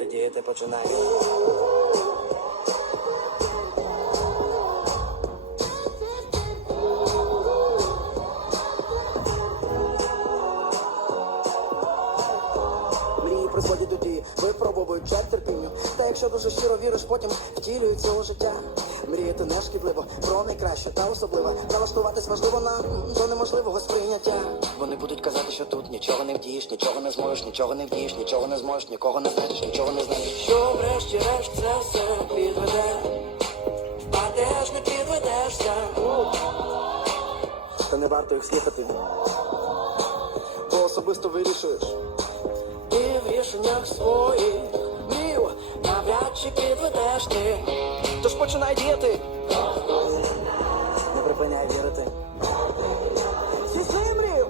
тоді діяти починаю. Призводять до дії, випробовують час терпінню. Та якщо дуже щиро віриш, потім втілюється у життя. Мріяти не шкідливо, про найкраще та особливо. Налаштуватись важливо на до неможливого сприйняття. Вони будуть казати, що тут нічого не вдієш, нічого не зможеш, нічого не вдієш, нічого не зможеш, нікого не знаєш, нічого не знаєш. Що врешті-решт це все підведе. Впадеш, не підведешся. Та не варто їх слухати. Бо особисто вирішуєш рішеннях своїх днів навряд чи підведеш ти. Тож починай діяти. Не припиняй вірити. Здійсни.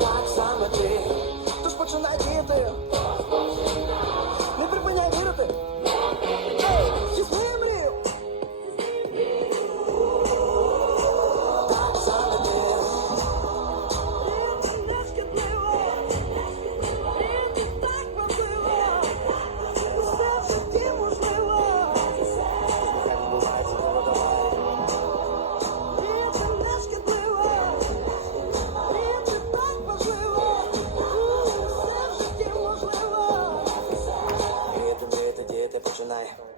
Так саме ти. Тож починай діяти. Deborah Janae.